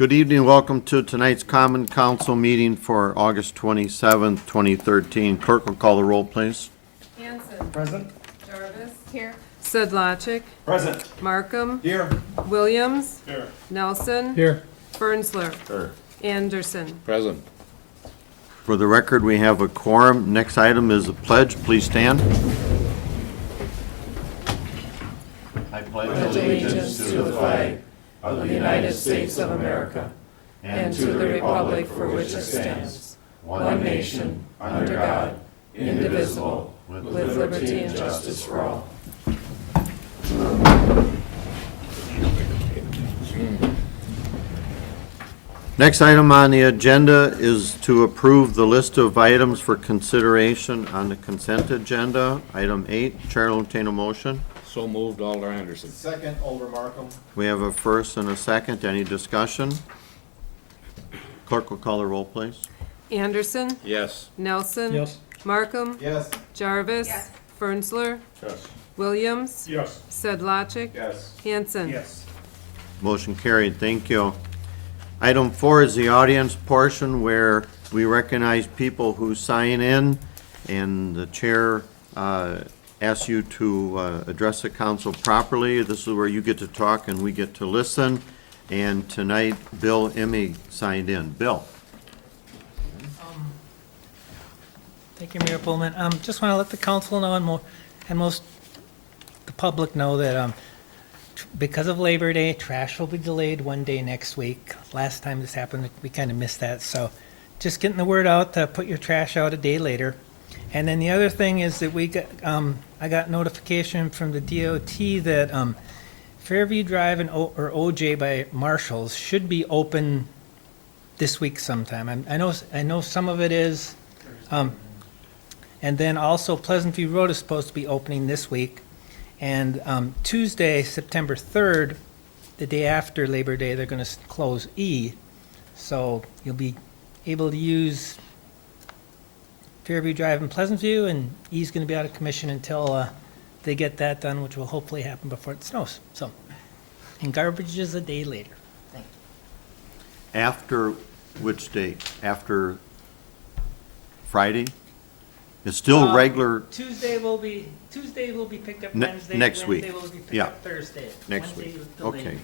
Good evening, welcome to tonight's Common Council meeting for August 27th, 2013. Clerk will call the roll, please. Hanson. Present. Jarvis. Here. Sedlacek. Present. Markham. Here. Williams. Here. Nelson. Here. Fernsler. Here. Anderson. Present. For the record, we have a quorum. Next item is a pledge. Please stand. I pledge Allegiance to the flag of the United States of America and to the republic for which it stands, one nation, under God, indivisible, with liberty and justice for all. Next item on the agenda is to approve the list of items for consideration on the consent agenda. Item 8, Chair will entertain a motion. So moved, Alder Anderson. Second, Alder Markham. We have a first and a second. Any discussion? Clerk will call the roll, please. Anderson. Yes. Nelson. Yes. Markham. Yes. Jarvis. Fernsler. Yes. Williams. Yes. Sedlacek. Yes. Hanson. Yes. Motion carried, thank you. Item 4 is the audience portion where we recognize people who sign in, and the chair asks you to address the council properly. This is where you get to talk and we get to listen. And tonight, Bill Emig signed in. Bill? Thank you, Mayor Pullman. Just want to let the council know and most the public know that because of Labor Day, trash will be delayed one day next week. Last time this happened, we kind of missed that. So just getting the word out to put your trash out a day later. And then the other thing is that we got, I got notification from the DOT that Fairview Drive and or OJ by Marshalls should be open this week sometime. I know some of it is. And then also Pleasant View Road is supposed to be opening this week. And Tuesday, September 3rd, the day after Labor Day, they're going to close E. So you'll be able to use Fairview Drive and Pleasant View, and E's going to be out of commission until they get that done, which will hopefully happen before it snows. So, and garbage is a day later. Thank you. After which date? After Friday? It's still regular Tuesday will be picked up Ne- Wednesday. next week. Wednesday will be picked Yeah. up Thursday. next Wednesday week. is delayed. Okay.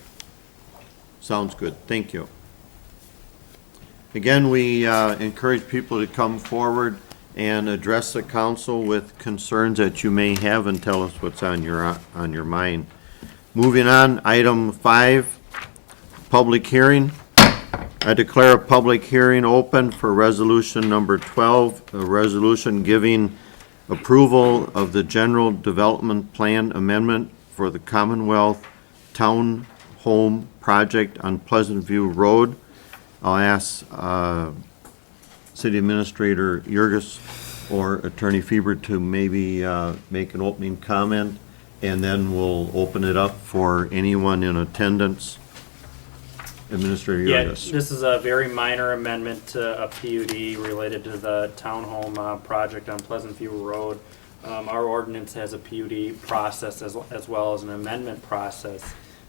Sounds good, thank you. Again, we encourage people to come forward and address the council with concerns that you may have and tell us what's on your mind. Moving on, item 5, public hearing. I declare a public hearing open for resolution number 12, a resolution giving approval of the general development plan amendment for the Commonwealth Town Home Project on Pleasant View Road. I'll ask City Administrator Jurgis or Attorney Feber to maybe make an opening comment, and then we'll open it up for anyone in attendance. Administrator Yeah, Jurgis. this is a very minor amendment to a PUD related to the townhome project on Pleasant View Road. Our ordinance has a PUD process as well as an amendment process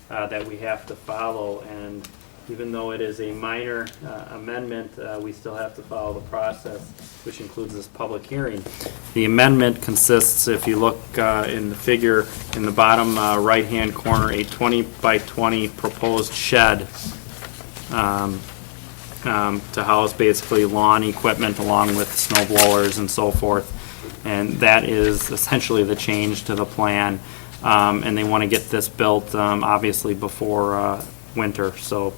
that we have to follow. And even though it is a minor amendment, we still have to follow the process, which includes this public hearing. The amendment consists, if you look in the figure in the bottom right-hand corner, a 20 by 20 proposed shed to house basically lawn equipment along with snow blowers and so forth. And that is essentially the change to the plan. And they want to get this built obviously before winter. So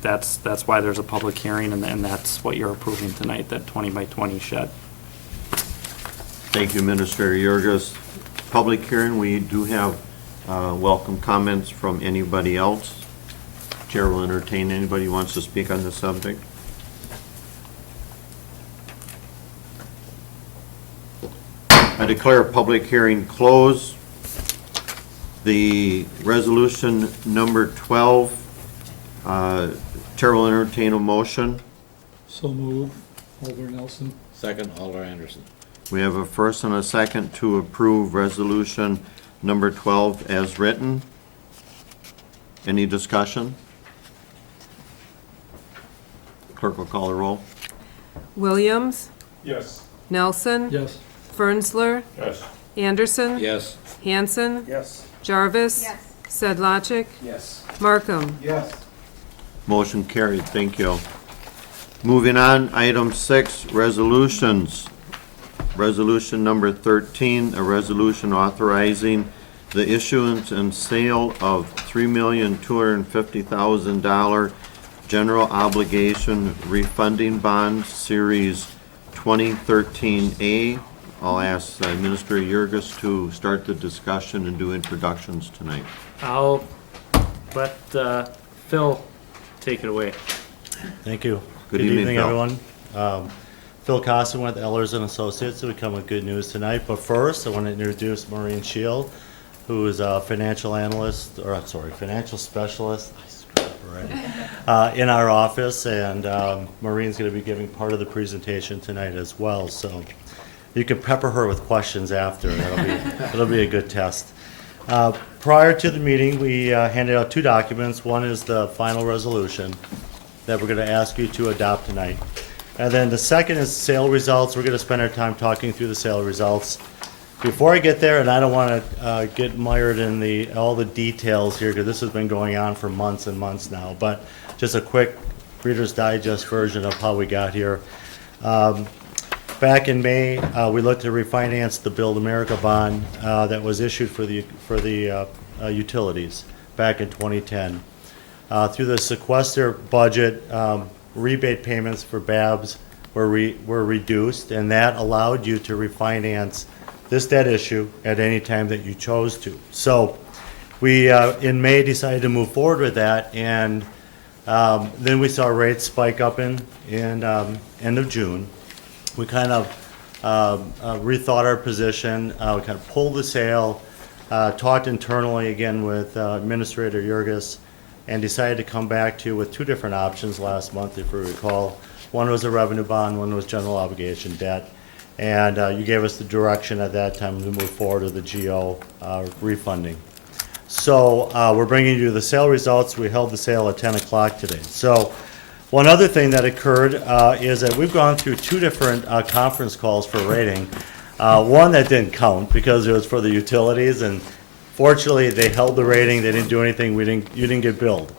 that's why there's a public hearing, and that's what you're approving tonight, that 20 by 20 shed. Thank you, Administrator Jurgis. Public hearing, we do have welcome comments from anybody else. Chair will entertain anybody who wants to speak on the subject. I declare a public hearing closed. The resolution number 12, Chair will entertain a motion. So move, Alder Nelson. Second, Alder Anderson. We have a first and a second to approve resolution number 12 as written. Any discussion? Clerk will call the roll. Williams, Yes. Nelson, Yes. Fernsler, Yes. Anderson, Yes. Hanson, Yes. Jarvis, Sedlacek, Yes. Markham. Yes. Motion carried, thank you. Moving on, item 6, resolutions. Resolution number 13, a resolution authorizing the issuance and sale of $3,250,000 general obligation refunding bond, Series 2013A. I'll ask Minister Yurgis to start the discussion and do introductions tonight. I'll let Phil take it away. Thank you. Good evening, Phil. everyone. Phil Costin with Ellers and Associates. We come with good news tonight. But first, I want to introduce Maureen Shield, who is a financial analyst, or I'm sorry, financial specialist. I screwed up already. In our office, and Maureen's going to be giving part of the presentation tonight as well. So you can pepper her with questions after. It'll be a good test. Prior to the meeting, we handed out 2 documents. One is the final resolution that we're going to ask you to adopt tonight. And then the second is sale results. We're going to spend our time talking through the sale results. Before I get there, and I don't want to get mired in all the details here, because this has been going on for months and months now, but just a quick Reader's Digest version of how we got here. Back in May, we looked to refinance the Build America bond that was issued for the utilities back in 2010. Through the sequester budget, rebate payments for BABs were reduced, and that allowed you to refinance this debt issue at any time that you chose to. So we, in May, decided to move forward with that, and then we saw rates spike up in end of June. We kind of rethought our position. We kind of pulled the sale, talked internally again with Administrator Yurgis, and decided to come back to you with 2 different options last month, if you recall. One was a revenue bond, one was general obligation debt. And you gave us the direction at that time to move forward with the GO refunding. So we're bringing you the sale results. We held the sale at 10 o'clock today. So one other thing that occurred is that we've gone through 2 different conference calls for rating. One that didn't count because it was for the utilities, and fortunately they held the rating. They didn't do anything. You didn't get billed.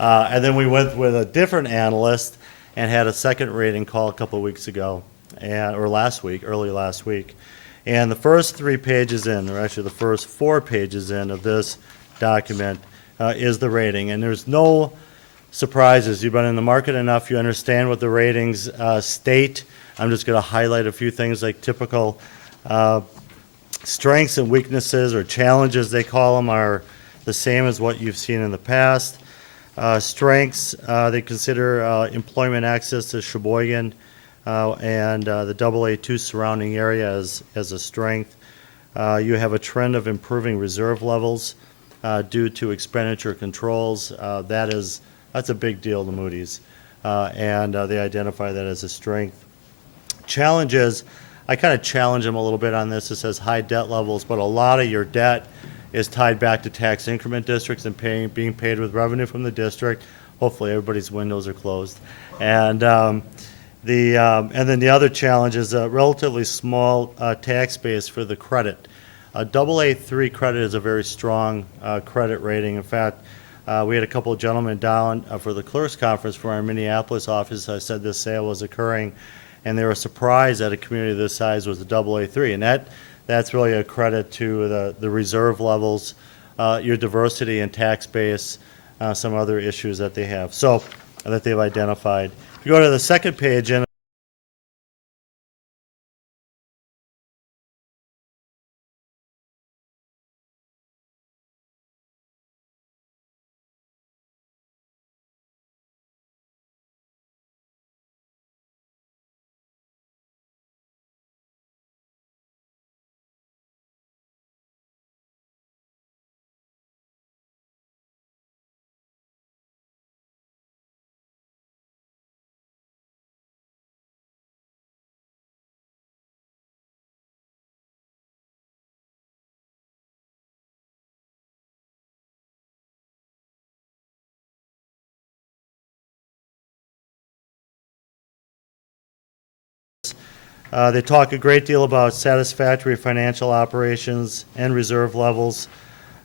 And then we went with a different analyst and had a second rating call a couple of weeks ago, or early last week. And the first 3 pages in, or actually the first 4 pages in of this document is the rating. And there's no surprises. You've been in the market enough. You understand what the ratings state. I'm just going to highlight a few things like typical strengths and weaknesses, or challenges they call them, are the same as what you've seen in the past. Strengths, they consider employment access to Sheboygan and the AA2 surrounding area as a strength. You have a trend of improving reserve levels due to expenditure controls. That's a big deal to Moody's, and they identify that as a strength. Challenges, I kind of challenge them a little bit on this. It says high debt levels, but a lot of your debt is tied back to tax increment districts and being paid with revenue from the district. Hopefully everybody's windows are closed. And and then the other challenge is a relatively small tax base for the credit. A AA3 credit is a very strong credit rating. In fact, we had a couple of gentlemen down for the clerks conference from our Minneapolis office. I said this sale was occurring, and they were surprised that a community this size was a AA3. And that's really a credit to the reserve levels, your diversity and tax base, some other issues that they have, so that they've identified. If you go to the second page, and They talk a great deal about satisfactory financial operations and reserve levels,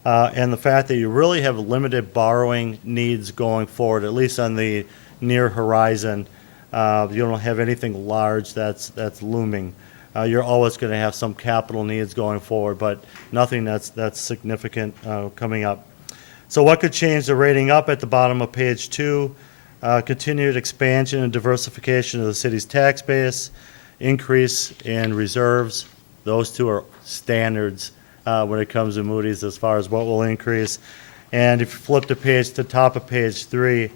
and the fact that you really have limited borrowing needs going forward, at least on the near horizon. You don't have anything large that's looming. You're always going to have some capital needs going forward, but nothing that's significant coming up. So what could change the rating up at the bottom of page 2? Continued expansion and diversification of the city's tax base, increase in reserves. Those two are standards when it comes to Moody's as far as what will increase. And if you flip to top of page 3,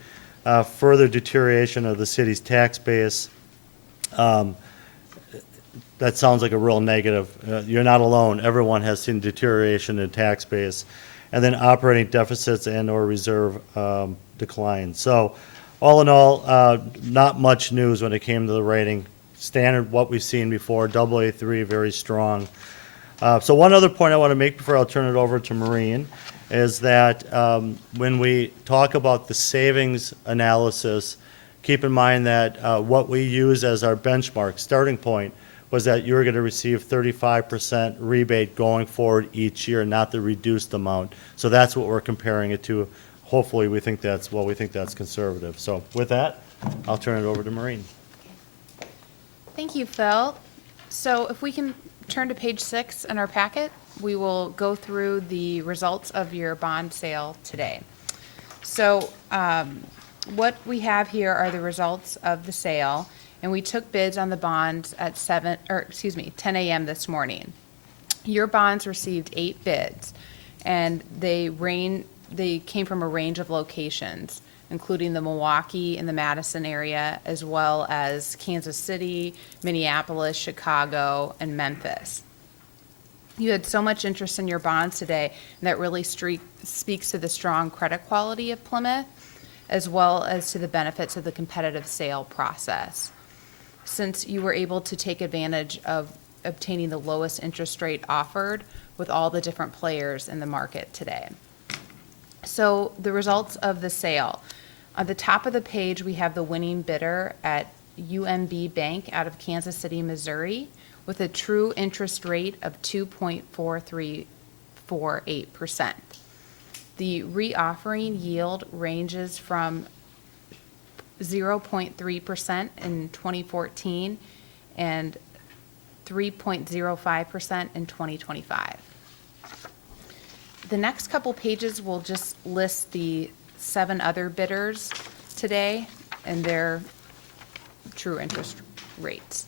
further deterioration of the city's tax base. That sounds like a real negative. You're not alone. Everyone has seen deterioration in tax base. And then operating deficits and/or reserve decline. So all in all, not much news when it came to the rating. Standard what we've seen before, AA3, very strong. So one other point I want to make before I'll turn it over to Maureen is that when we talk about the savings analysis, keep in mind that what we use as our benchmark starting point was that you're going to receive 35% rebate going forward each year, not the reduced amount. So that's what we're comparing it to. Hopefully, we think that's conservative. So with that, I'll turn it over to Maureen. Thank you, Phil. So if we can turn to page 6 in our packet, we will go through the results of your bond sale today. So what we have here are the results of the sale, and we took bids on the bonds at 10 a.m. this morning. Your bonds received 8 bids, and they came from a range of locations, including the Milwaukee and the Madison area, as well as Kansas City, Minneapolis, Chicago, and Memphis. You had so much interest in your bonds today, and that really speaks to the strong credit quality of Plymouth, as well as to the benefits of the competitive sale process. Since you were able to take advantage of obtaining the lowest interest rate offered with all the different players in the market today. So the results of the sale. On the top of the page, we have the winning bidder at UMB Bank out of Kansas City, Missouri, with a true interest rate of 2.4348%. The reoffering yield ranges from 0.3% in 2014 and 3.05% in 2025. The next couple pages will just list the 7 other bidders today and their true interest rates.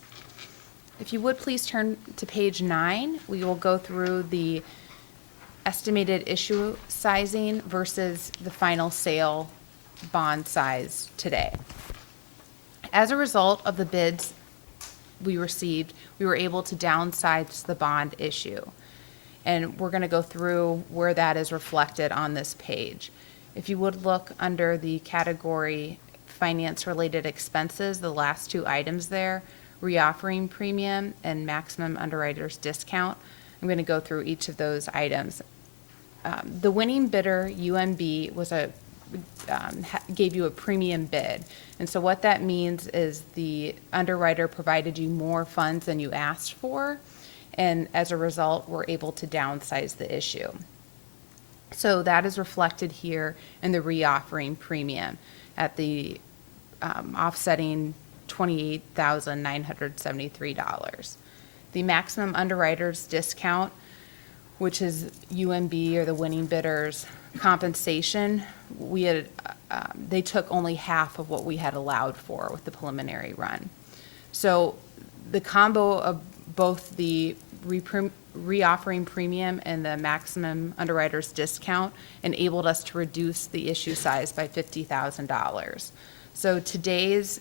If you would please turn to page 9, we will go through the estimated issue sizing versus the final sale bond size today. As a result of the bids we received, we were able to downsize the bond issue. And we're going to go through where that is reflected on this page. If you would look under the category finance-related expenses, the last 2 items there, reoffering premium and maximum underwriter's discount, I'm going to go through each of those items. The winning bidder, UMB, gave you a premium bid. And so what that means is the underwriter provided you more funds than you asked for, and as a result, we're able to downsize the issue. So that is reflected here in the reoffering premium at the offsetting $28,973. The maximum underwriter's discount, which is UMB or the winning bidder's compensation, they took only half of what we had allowed for with the preliminary run. So the combo of both the reoffering premium and the maximum underwriter's discount enabled us to reduce the issue size by $50,000. So today's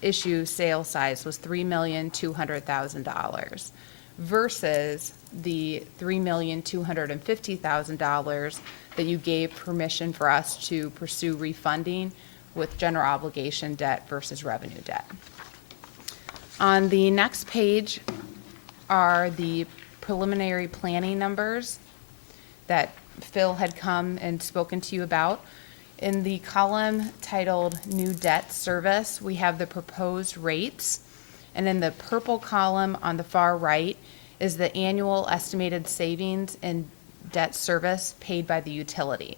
issue sale size was $3,200,000 versus the $3,250,000 that you gave permission for us to pursue refunding with general obligation debt versus revenue debt. On the next page are the preliminary planning numbers that Phil had come and spoken to you about. In the column titled New Debt Service, we have the proposed rates, And in the purple column on the far right is the annual estimated savings in debt service paid by the utility.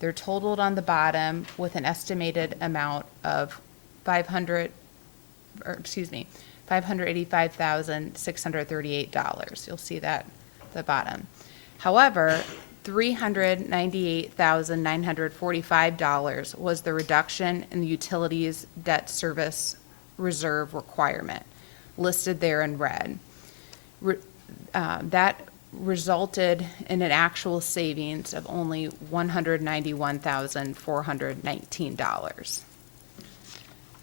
They're totaled on the bottom with an estimated amount of $585,638. You'll see that at the bottom. However, $398,945 was the reduction in the utilities debt service reserve requirement, listed there in red. That resulted in an actual savings of only $191,419.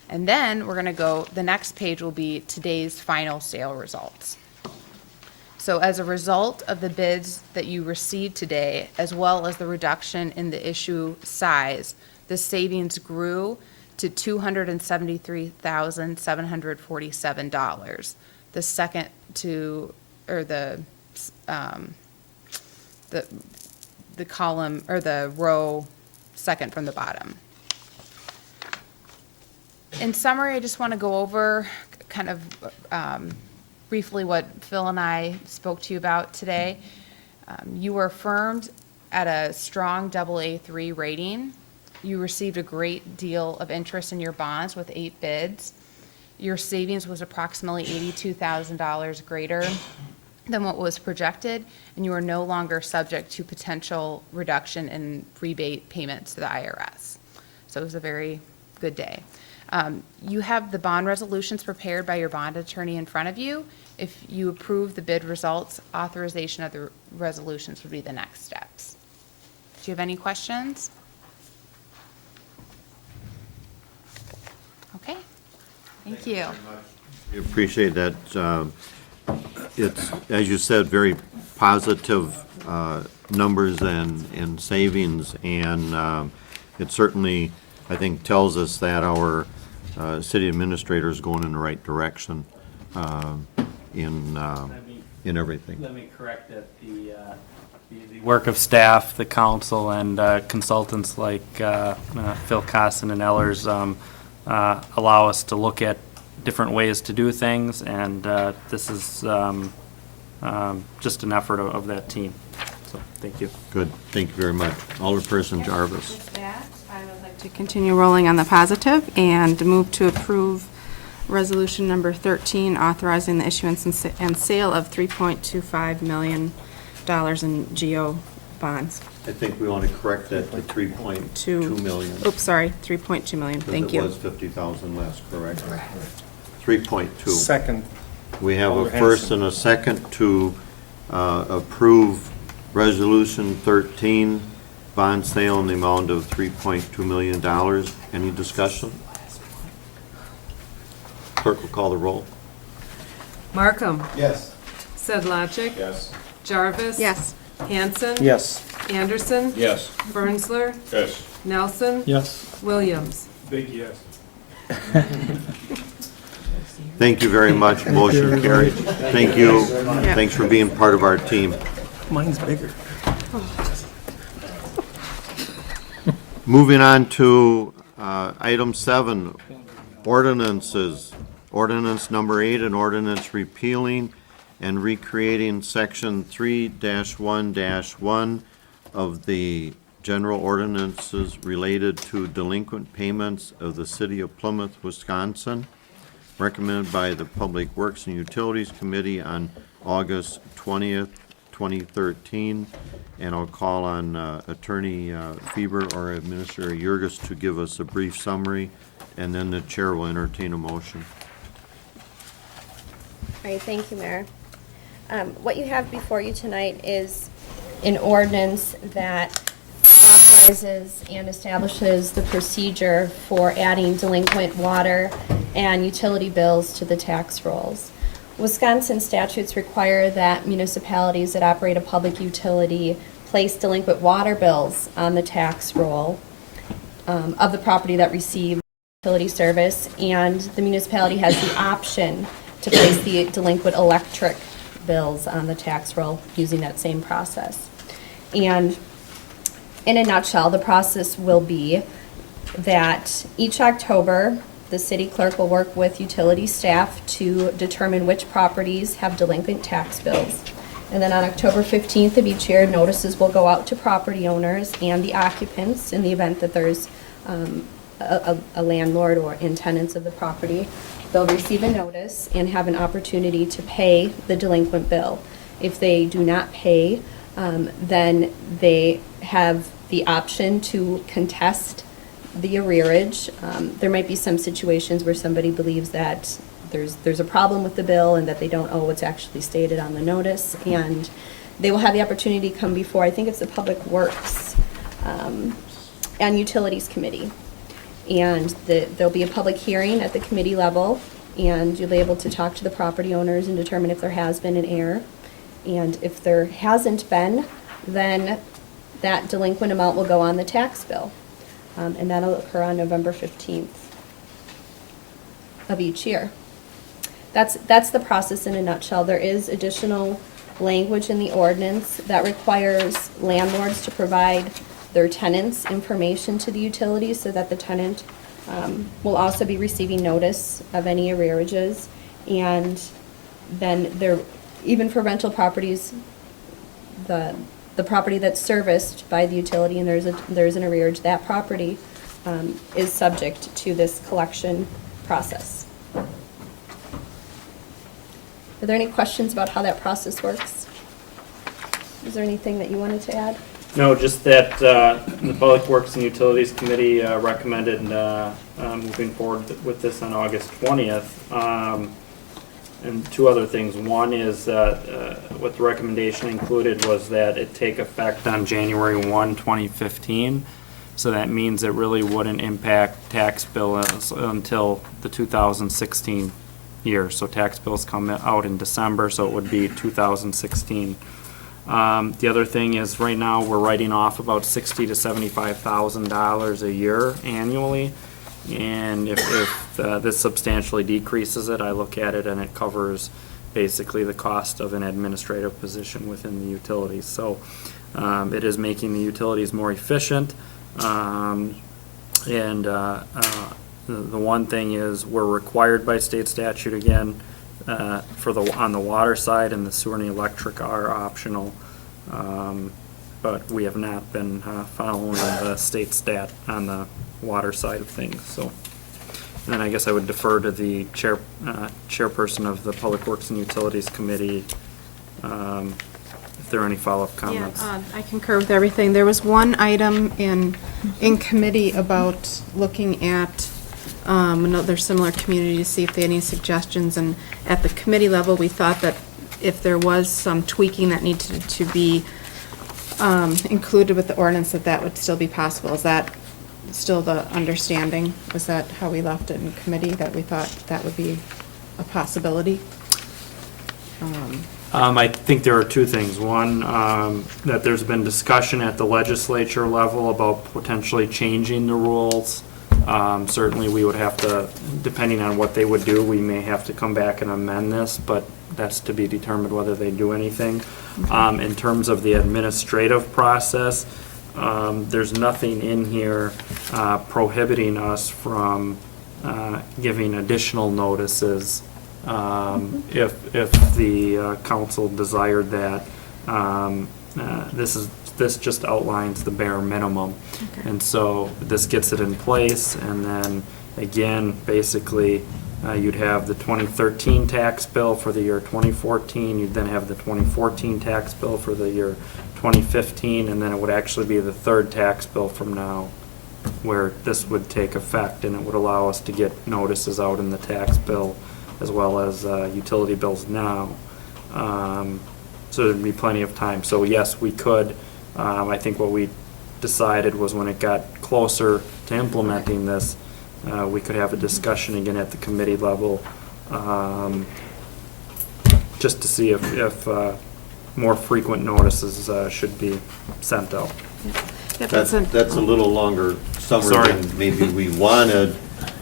And then we're gonna go, the next page will be today's final sale results. So as a result of the bids that you received today, as well as the reduction in the issue size, the savings grew to $273,747. The second to, or the column, or the row second from the bottom. In summary, I just want to go over kind of briefly what Phil and I spoke to you about today. You were affirmed at a strong AA3 rating. You received a great deal of interest in your bonds with 8 bids. Your savings was approximately $82,000 greater than what was projected, and you are no longer subject to potential reduction in rebate payments to the IRS. So it was a very good day. You have the bond resolutions prepared by your bond attorney in front of you. If you approve the bid results, authorization of the resolutions would be the next steps. Do you have any questions? Okay, thank you. We appreciate that. It's, as you said, very positive numbers and savings, and it certainly, I think, tells us that our city administrator is going in the right direction in everything. Let me correct that the work of staff, the council, and consultants like Phil Costin and Ellers allow us to look at different ways to do things, and this is just an effort of that team. So, thank you. Good, thank you very much. Alderperson Jarvis. With that, I would like to continue rolling on the positive and move to approve resolution number 13, authorizing the issuance and sale of $3.25 million in GO bonds. I think we want to correct that to 3.2 million. Oops, sorry, 3.2 million. Thank you. Because it was 50,000 less, correct? 3.2. Second. We have a Alder first Henderson. and a second to approve Resolution 13, bond sale in the amount of $3.2 million. Any discussion? Clerk will call the roll. Markham. Yes. Sedlacek. Yes. Jarvis. Yes. Hanson. Yes. Anderson. Yes. Bernzler. Yes. Nelson. Yes. Williams. Big yes. Thank you very much. Motion carried. Thank you. Yeah. Thanks for being part of our team. Mine's bigger. Moving on to item 7, ordinances. Ordinance number 8, an ordinance repealing and recreating section 3-1-1 of the general ordinances related to delinquent payments of the city of Plymouth, Wisconsin, recommended by the Public Works and Utilities Committee on August 20th, 2013. And I'll call on Attorney Fieber or Administrator Jurgis to give us a brief summary, and then the chair will entertain a motion. All right, thank you, Mayor. What you have before you tonight is an ordinance that authorizes and establishes the procedure for adding delinquent water and utility bills to the tax rolls. Wisconsin statutes require that municipalities that operate a public utility place delinquent water bills on the tax roll of the property that received utility service, and the municipality has the option to place the delinquent electric bills on the tax roll using that same process. And in a nutshell, the process will be that each October, the city clerk will work with utility staff to determine which properties have delinquent tax bills. And then on October 15th of each year, notices will go out to property owners and the occupants in the event that there's a landlord or in tenants of the property. They'll receive a notice and have an opportunity to pay the delinquent bill. If they do not pay, then they have the option to contest the arrearage. There might be some situations where somebody believes that there's a problem with the bill and that they don't owe what's actually stated on the notice, and they will have the opportunity to come before, I think it's the Public Works and Utilities Committee. And there'll be a public hearing at the committee level, and you'll be able to talk to the property owners and determine if there has been an error. And if there hasn't been, then that delinquent amount will go on the tax bill. And that'll occur on November 15th of each year. That's the process in a nutshell. There is additional language in the ordinance that requires landlords to provide their tenants information to the utilities so that the tenant will also be receiving notice of any arrearages. And then there, even for rental properties, the property that's serviced by the utility and there's an arrearage, that property is subject to this collection process. Are there any questions about how that process works? Is there anything that you wanted to add? No, just that the Public Works and Utilities Committee recommended moving forward with this on August 20th. And two other things. One is that what the recommendation included was that it take effect on January 1, 2015. So that means it really wouldn't impact tax bills until the 2016 year. So tax bills come out in December, so it would be 2016. The other thing is right now we're writing off about $60,000 to $75,000 a year annually. And if this substantially decreases it, I look at it and it covers basically the cost of an administrative position within the utilities. So it is making the utilities more efficient. The one thing is we're required by state statute again on the water side, and the sewer and the electric are optional. But we have not been following the state stat on the water side of things. So, and then I guess I would defer to the chairperson of the Public Works and Utilities Committee if there are any follow-up comments. Yeah, I concur with everything. There was one item in committee about looking at another similar community to see if they had any suggestions, and at the committee level, we thought that if there was some tweaking that needed to be included with the ordinance, that would still be possible. Is that still the understanding? Was that how we left it in committee, that we thought that would be a possibility? I think there are two things. One, that there's been discussion at the legislature level about potentially changing the rules. Certainly, we would have to, depending on what they would do, we may have to come back and amend this, but that's to be determined whether they do anything. In terms of the administrative process, there's nothing in here prohibiting us from giving additional notices if the council desired that. This just outlines the bare minimum. Okay. And so this gets it in place, and then again, basically, you'd have the 2013 tax bill for the year 2014, you'd then have the 2014 tax bill for the year 2015, and then it would actually be the third tax bill from now where this would take effect, and it would allow us to get notices out in the tax bill as well as utility bills now. So there'd be plenty of time. So yes, we could. I think what we decided was when it got closer to implementing this, we could have a discussion again at the committee level, just to see if more frequent notices should be sent out. Yeah, That's a little longer summary Sorry. than maybe we wanted.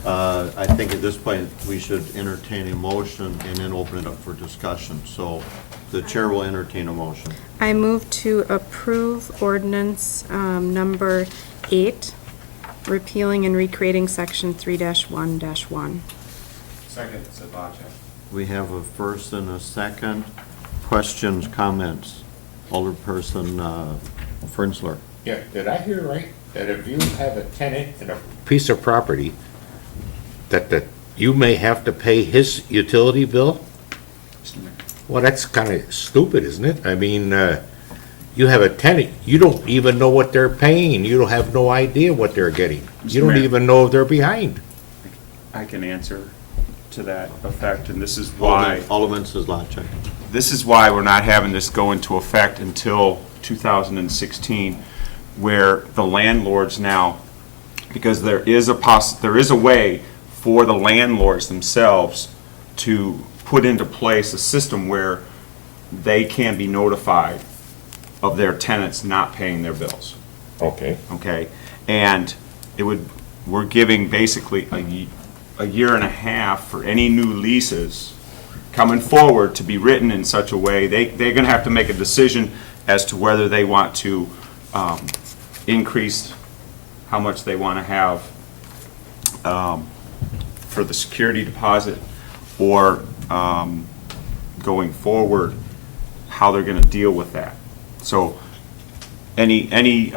I think at this point, we should entertain a motion and then open it up for discussion. So the chair will entertain a motion. I move to approve ordinance number 8 repealing and recreating section 3-1-1. Second, Sabacek. We have a first and a second. Questions, comments? Alderperson Fernsler. Yeah, did I hear right, that if you have a tenant in a piece of property, that you may have to pay his utility bill? Well, that's kind of stupid, isn't it? I mean, you have a tenant, you don't even know what they're paying, you don't have no idea what they're getting. You don't Mayor. even know if they're behind. I can answer to that effect, and this is why, Alderman Sizlacek. this is why we're not having this go into effect until 2016, where the landlords now, because there is a way for the landlords themselves to put into place a system where they can be notified of their tenants not paying their bills. Okay. Okay, and we're giving basically a year and a half for any new leases coming forward to be written in such a way, they're gonna have to make a decision as to whether they want to increase how much they wanna have for the security deposit, or going forward, how they're gonna deal with that. So any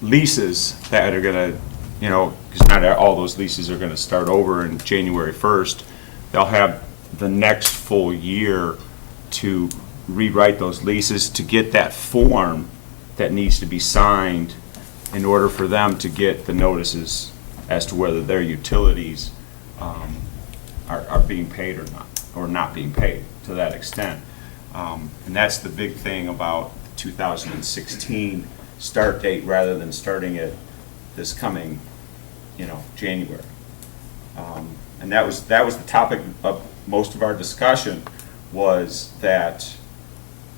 leases that are gonna, because not all those leases are gonna start over in January 1st, they'll have the next full year to rewrite those leases, to get that form that needs to be signed in order for them to get the notices as to whether their utilities are being paid or not being paid to that extent. And that's the big thing about the 2016 start date, rather than starting it this coming, January. And that was the topic of most of our discussion, was that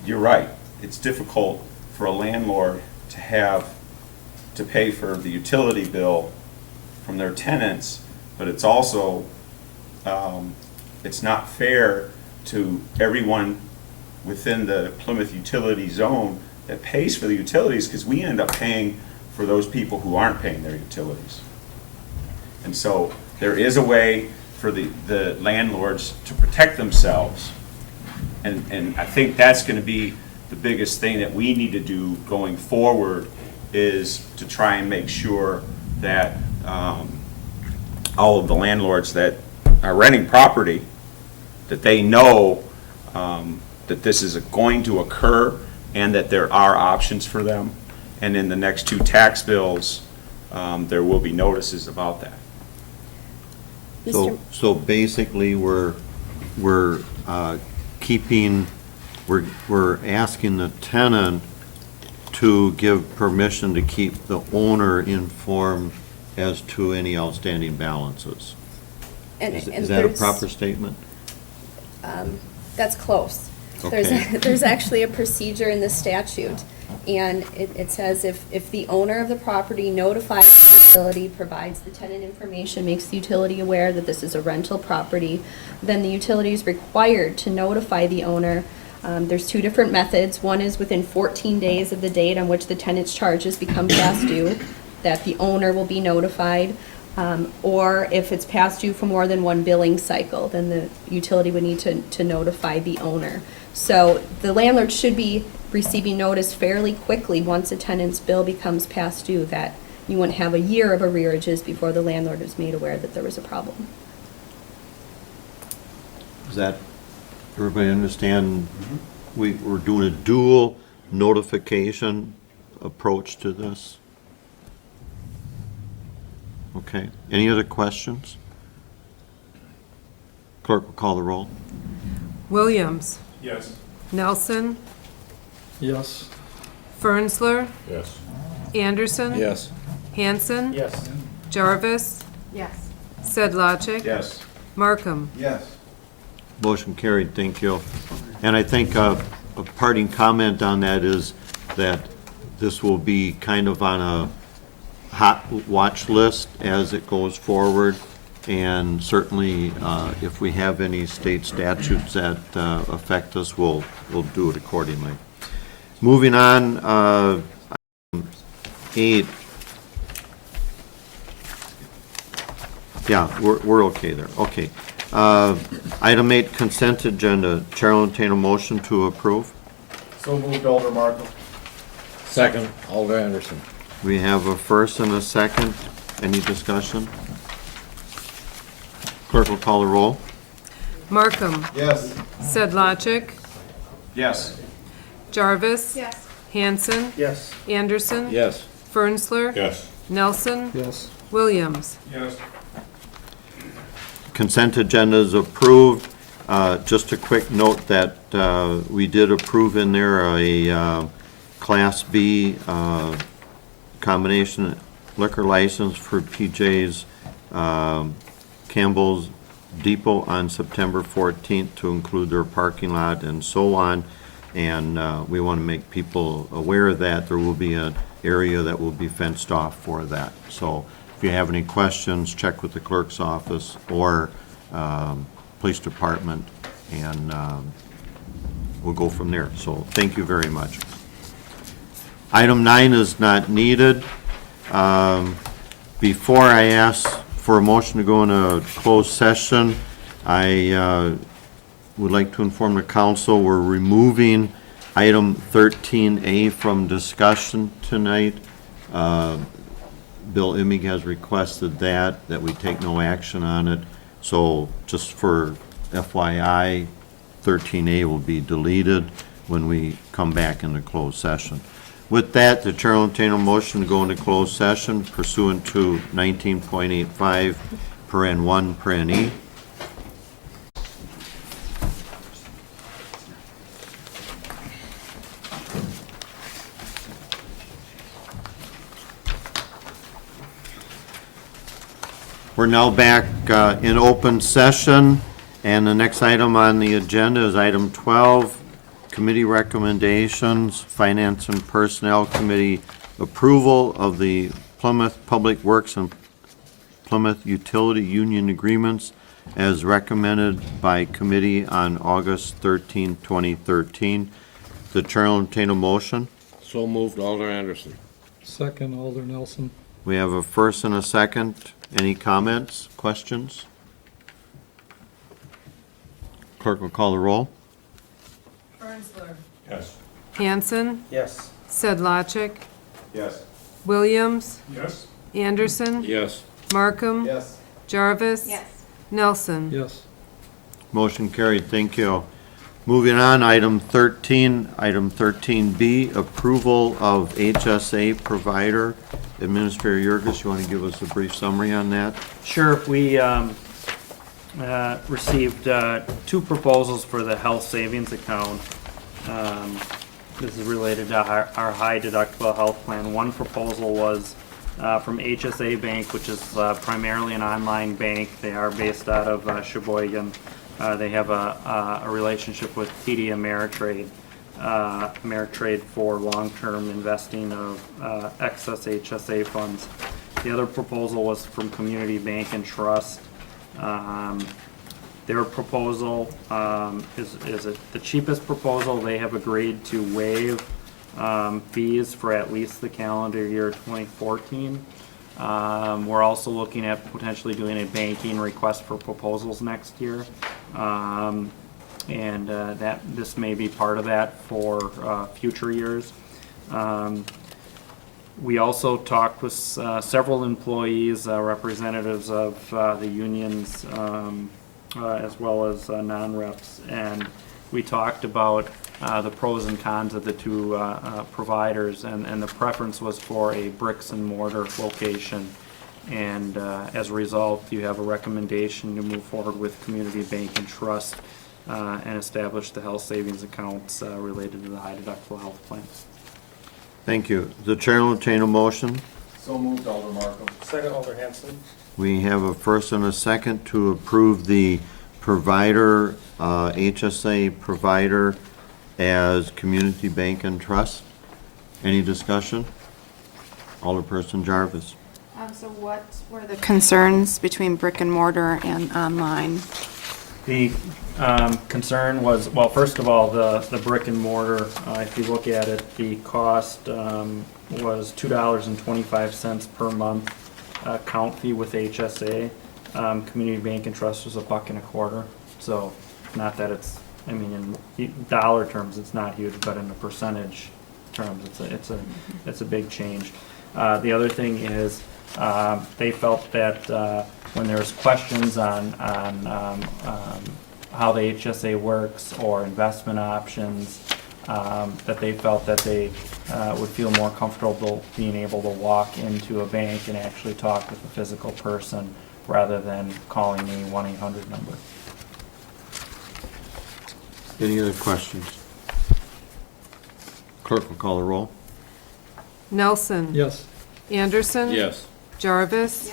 you're right, it's difficult for a landlord to pay for the utility bill from their tenants, but it's also, it's not fair to everyone within the Plymouth utility zone that pays for the utilities, because we end up paying for those people who aren't paying their utilities. And so there is a way for the landlords to protect themselves. And I think that's gonna be the biggest thing that we need to do going forward, is to try and make sure that all of the landlords that are renting property, that they know that this is going to occur, and that there are options for them. And in the next two tax bills, there will be notices about that. So basically, we're asking the tenant to give permission to keep the owner informed as to any outstanding balances. Is that a proper statement? That's close. Okay. There's actually a procedure in the statute, and it says if the owner of the property notifies the utility, provides the tenant information, makes the utility aware that this is a rental property, then the utility is required to notify the owner. There's two different methods. One is within 14 days of the date on which the tenant's charges become past due, that the owner will be notified. Or if it's past due for more than one billing cycle, then the utility would need to notify the owner. So the landlord should be receiving notice fairly quickly once a tenant's bill becomes past due, that you wouldn't have a year of arrearages before the landlord is made aware that there was a problem. Does that, everybody understand? We're doing a dual notification approach to this? Okay, any other questions? Clerk will call the roll. Williams. Yes. Nelson. Yes. Fernsler. Yes. Anderson. Yes. Hanson. Yes. Jarvis. Yes. Sedlacek. Yes. Markham. Yes. Motion carried, thank you. And I think a parting comment on that is that this will be kind of on a hot watch list as it goes forward, and certainly if we have any state statutes that affect us, we'll do it accordingly. Moving on, item 8, Yeah, we're okay there, okay. Item 8, consent agenda. Chair will entertain a motion to approve. So moved, Alder Markham. Second, Alder Anderson. We have a first and a second. Any discussion? Clerk will call the roll. Markham. Yes. Sedlacek. Yes. Jarvis. Yes. Hanson. Yes. Anderson. Yes. Fernsler. Yes. Nelson. Yes. Williams. Yes. Consent agenda is approved. Just a quick note that we did approve in there a Class B combination liquor license for PJ's Campbell's Depot on September 14th to include their parking lot and so on. And we want to make people aware of that. There will be an area that will be fenced off for that. So if you have any questions, check with the clerk's office or police department, and we'll go from there. So thank you very much. Item 9 is not needed. Before I ask for a motion to go into closed session, I would like to inform the council we're removing item 13A from discussion tonight. Bill Immig has requested that we take no action on it. So just for FYI, 13A will be deleted when we come back into closed session. With that, the chair will entertain a motion to go into closed session pursuant to 19.85 paren 1 paren E. We're now back in open session, and the next item on the agenda is item 12, committee recommendations, Finance and Personnel Committee approval of the Plymouth Public Works and Plymouth Utility Union agreements as recommended by committee on August 13, 2013. The chair will entertain a motion. So moved, Alder Anderson. Second, Alder Nelson. We have a first and a second. Any comments, questions? Clerk will call the roll. Fernsler. Yes. Hanson. Yes. Sedlacek. Yes. Williams. Yes. Anderson. Yes. Markham. Yes. Jarvis. Nelson. Yes. Motion carried, thank you. Moving on, item 13B, approval of HSA provider. Administrator Yurgis, you want to give us a brief summary on that? Sure, we received 2 proposals for the health savings account. This is related to our high deductible health plan. One proposal was from HSA Bank, which is primarily an online bank. They are based out of Sheboygan. They have a relationship with TD Ameritrade. Ameritrade for long-term investing of excess HSA funds. The other proposal was from Community Bank and Trust. Their proposal is the cheapest proposal. They have agreed to waive fees for at least the calendar year 2014. We're also looking at potentially doing a banking request for proposals next year. And that this may be part of that for future years. We also talked with several employees, representatives of the unions, as well as non-reps, and we talked about the pros and cons of the 2 providers, and the preference was for a bricks and mortar location. And as a result, you have a recommendation to move forward with Community Bank and Trust and establish the health savings accounts related to the high deductible health plan. Thank you. The chair will entertain a motion. So moved, Alder Markham. Second, Alder Hanson. We have a first and a second to approve the provider, HSA provider as Community Bank and Trust. Any discussion? Alderperson Jarvis. So what were the concerns between brick and mortar and online? The concern was, well, first of all, the brick and mortar, if you look at it, the cost was $2.25 per month account fee with HSA. Community Bank and Trust was $1.25. So not that it's, I mean, in dollar terms, it's not huge, but in the percentage terms, it's a big change. The other thing is, they felt that, when there's questions on how the HSA works or investment options, that they felt that they would feel more comfortable being able to walk into a bank and actually talk with a physical person rather than calling a 1-800 number. Any other questions? Clerk will call the roll. Nelson. Yes. Anderson. Yes. Jarvis.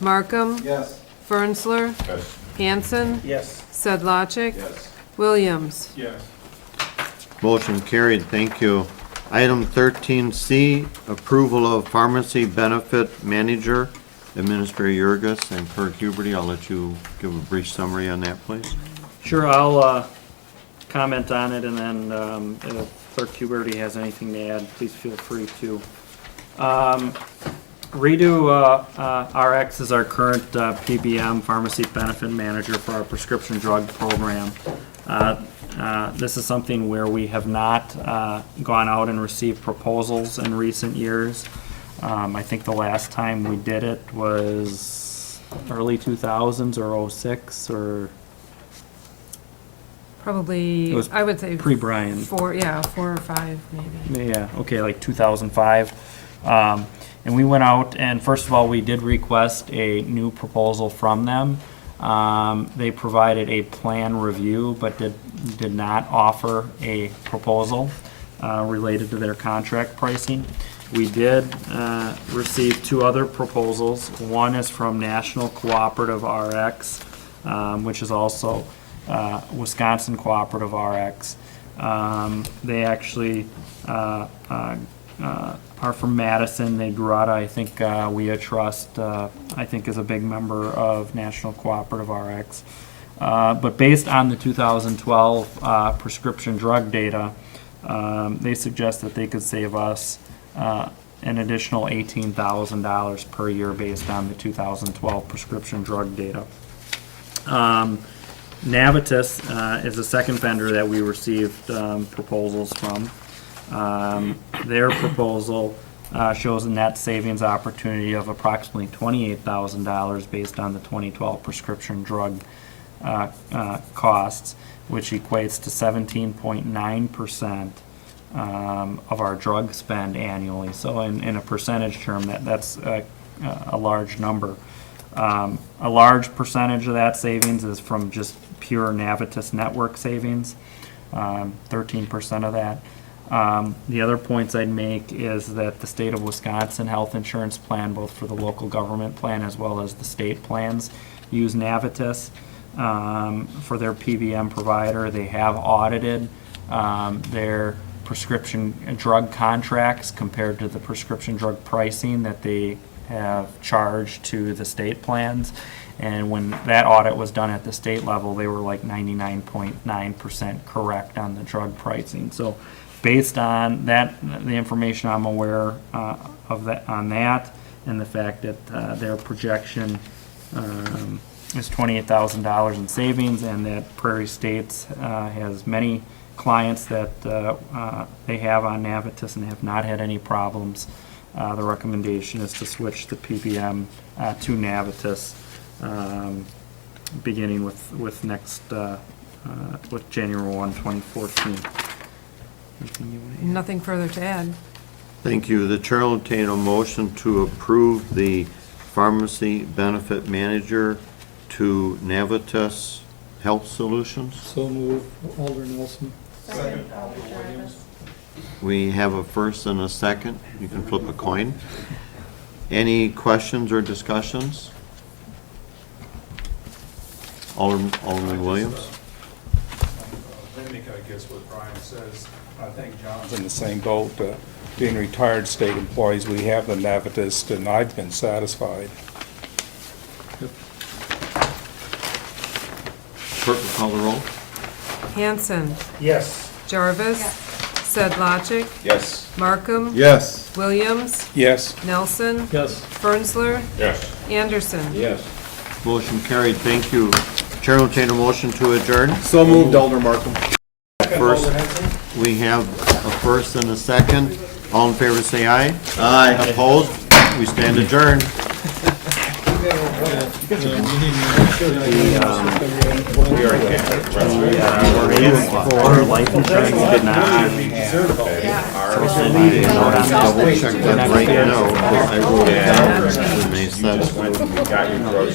Markham. Yes. Fernsler. Yes. Hanson. Yes. Sedlacek. Yes. Williams. Yes. Motion carried, thank you. Item 13C, approval of pharmacy benefit manager, Administrator Yurgis and Clerk Huberty. I'll let you give a brief summary on that, please. Sure, I'll comment on it, and then if Clerk Huberty has anything to add, please feel free to. Redo RX is our current PBM, Pharmacy Benefit Manager, for our prescription drug program. This is something where we have not gone out and received proposals in recent years. I think the last time we did it was early 2000s or 06 or Probably, It was I would say pre-Brian. 4 or 5 maybe. Yeah, okay, like 2005. And we went out and first of all, we did request a new proposal from them. They provided a plan review, but did not offer a proposal related to their contract pricing. We did receive 2 other proposals. One is from National Cooperative RX, which is also Wisconsin Cooperative RX. They actually are from Madison. They grew out of, I think, WIA Trust, I think is a big member of National Cooperative RX. But based on the 2012 prescription drug data, they suggest that they could save us an additional $18,000 per year based on the 2012 prescription drug data. Navitus is the second vendor that we received proposals from. Their proposal shows a net savings opportunity of approximately $28,000 based on the 2012 prescription drug costs, which equates to 17.9% of our drug spend annually. So in a percentage term, that's a large number. A large percentage of that savings is from just pure Navitus network savings, 13% of that. The other points I'd make is that the state of Wisconsin health insurance plan, both for the local government plan as well as the state plans, use Navitus for their PBM provider. They have audited their prescription drug contracts compared to the prescription drug pricing that they have charged to the state plans. And when that audit was done at the state level, they were like 99.9% correct on the drug pricing. So based on that, the information I'm aware of that, on that, and the fact that their projection is $28,000 in savings, and that Prairie States has many clients that they have on Navitus and have not had any problems, the recommendation is to switch the PBM to Navitus, beginning with next with January 1, 2014. Nothing further to add. Thank you. The chair will entertain a motion to approve the pharmacy benefit manager to Navitus Health Solutions. So move, Alder Nelson. Second, Alder Williams. We have a first and a second. You can flip a coin. Any questions or discussions? Alderman Williams? Mimic, I guess, what Brian says. I think John's in the same boat. Being retired state employees, we have the Navitus, and I've been satisfied. Clerk will call the roll. Hanson. Yes. Jarvis. Sedlacek. Yes. Markham. Yes. Williams. Yes. Nelson. Yes. Fernsler. Yes. Anderson. Yes. Motion carried, thank you. Chair will entertain a motion to adjourn. So moved, Alder Markham. First, we have a first and a second. All in favor, say aye. Aye. Opposed? We stand adjourned. For life insurance did not. Double check that right now, because I wrote it down when they said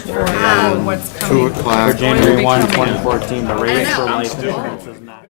Wow, what's coming? 2 o'clock. January 1, 2014, the rates for life insurance is not.